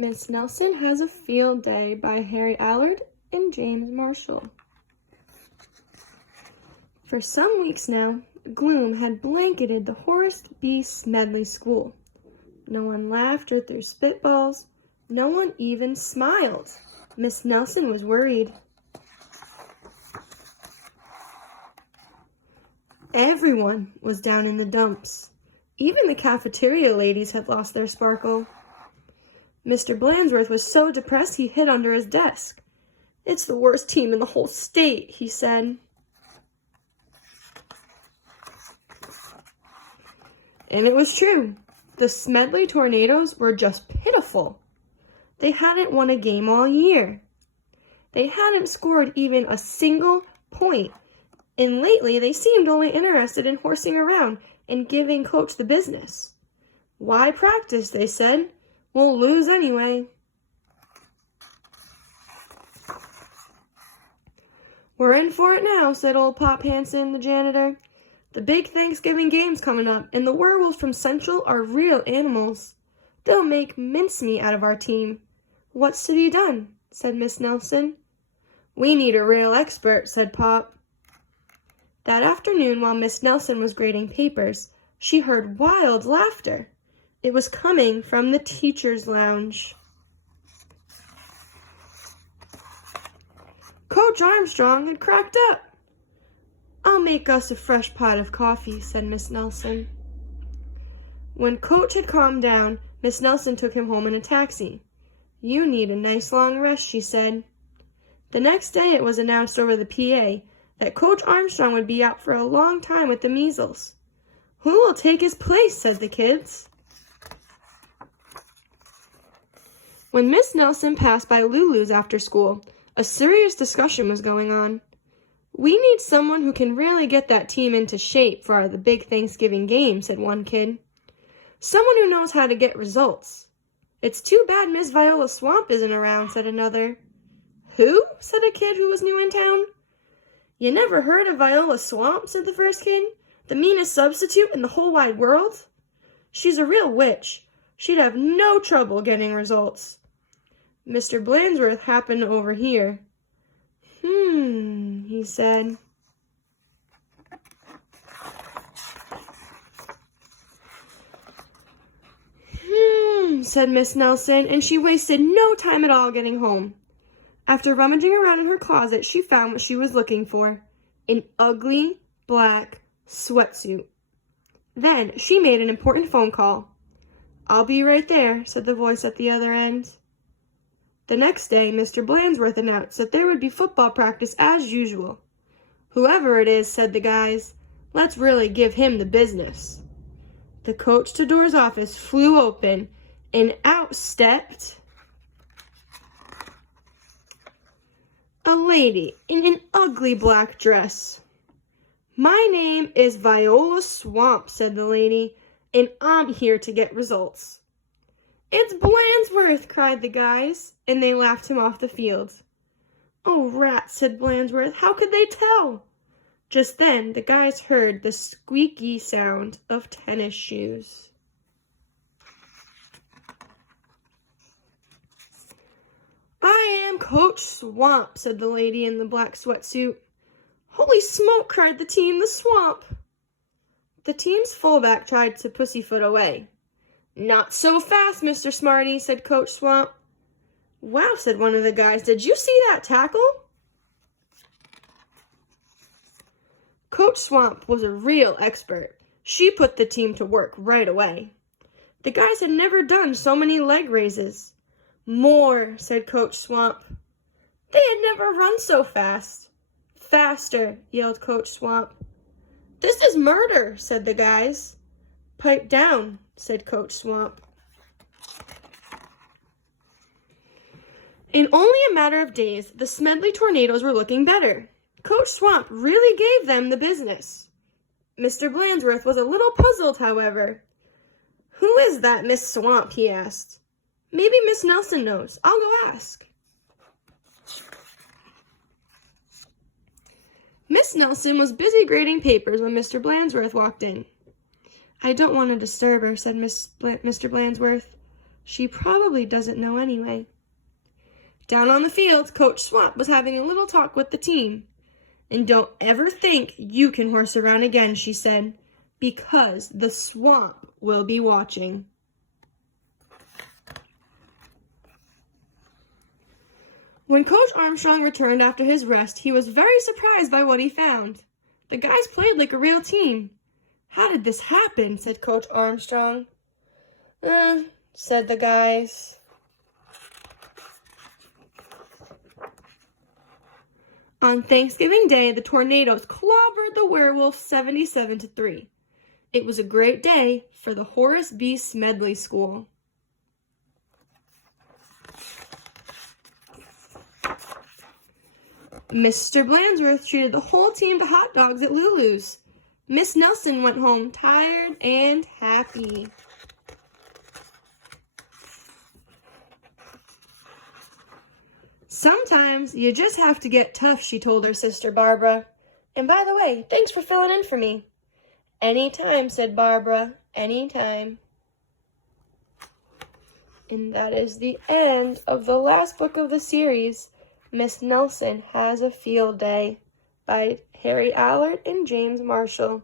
Miss Nelson Has a Field Day by Harry Allard and James Marshall. For some weeks now, gloom had blanketed the Horace B. Smedley School. No one laughed or threw spitballs. No one even smiled. Miss Nelson was worried. Everyone was down in the dumps. Even the cafeteria ladies had lost their sparkle. Mr. Blansworth was so depressed he hid under his desk. "It's the worst team in the whole state," he said. And it was true. The Smedley Tornadoes were just pitiful. They hadn't won a game all year. They hadn't scored even a single point. And lately, they seemed only interested in horsing around and giving Coach the business. "Why practice?" they said. "We'll lose anyway." "We're in for it now," said old Pop Hansen, the janitor. "The big Thanksgiving game's coming up, and the werewolves from Central are real animals. They'll make mincemeat out of our team." "What's to be done?" said Miss Nelson. "We need a real expert," said Pop. That afternoon, while Miss Nelson was grading papers, she heard wild laughter. It was coming from the teacher's lounge. Coach Armstrong had cracked up. "I'll make us a fresh pot of coffee," said Miss Nelson. When Coach had calmed down, Miss Nelson took him home in a taxi. "You need a nice long rest," she said. The next day it was announced over the PA that Coach Armstrong would be out for a long time with the measles. "Who will take his place?" said the kids. When Miss Nelson passed by Lulu's after school, a serious discussion was going on. "We need someone who can really get that team into shape for the big Thanksgiving game," said one kid. "Someone who knows how to get results." "It's too bad Miss Viola Swamp isn't around," said another. "Who?" said a kid who was new in town. "You never heard of Viola Swamp?" said the first kid. "The meanest substitute in the whole wide world? She's a real witch. She'd have no trouble getting results." Mr. Blansworth happened to overhear. He said. Said Miss Nelson, and she wasted no time at all getting home. After rummaging around in her closet, she found what she was looking for, an ugly black sweatsuit. Then she made an important phone call. "I'll be right there," said the voice at the other end. The next day, Mr. Blansworth announced that there would be football practice as usual. "Whoever it is," said the guys, "let's really give him the business." The coach-to-door's office flew open, and out stepped a lady in an ugly black dress. "My name is Viola Swamp," said the lady, "and I'm here to get results." "It's Blansworth!" cried the guys, and they laughed him off the field. "Oh, rats," said Blansworth. "How could they tell?" Just then, the guys heard the squeaky sound of tennis shoes. "I am Coach Swamp," said the lady in the black sweatsuit. "Holy smoke," cried the team, "the swamp!" The team's fullback tried to pussyfoot away. "Not so fast, Mr. Smarty," said Coach Swamp. "Wow," said one of the guys, "did you see that tackle?" Coach Swamp was a real expert. She put the team to work right away. The guys had never done so many leg raises. "More," said Coach Swamp. They had never run so fast. "Faster," yelled Coach Swamp. "This is murder," said the guys. "Pipe down," said Coach Swamp. In only a matter of days, the Smedley Tornadoes were looking better. Coach Swamp really gave them the business. Mr. Blansworth was a little puzzled, however. "Who is that Miss Swamp?" he asked. "Maybe Miss Nelson knows. I'll go ask." Miss Nelson was busy grading papers when Mr. Blansworth walked in. "I don't want to disturb her," said Mr. Blansworth. She probably doesn't know anyway. Down on the field, Coach Swamp was having a little talk with the team. "And don't ever think you can horse around again," she said, "because the swamp will be watching." When Coach Armstrong returned after his rest, he was very surprised by what he found. The guys played like a real team. "How did this happen?" said Coach Armstrong. Said the guys. On Thanksgiving Day, the Tornadoes clobbered the Werewolves 77-3. It was a great day for the Horace B. Smedley School. Mr. Blandsworth treated the whole team to hot dogs at Lulu's. Miss Nelson went home tired and happy. "Sometimes you just have to get tough," she told her sister Barbara. "And by the way, thanks for filling in for me." "Anytime," said Barbara. "Anytime." And that is the end of the last book of the series, Miss Nelson Has a Field Day, by Harry Allard and James Marshall.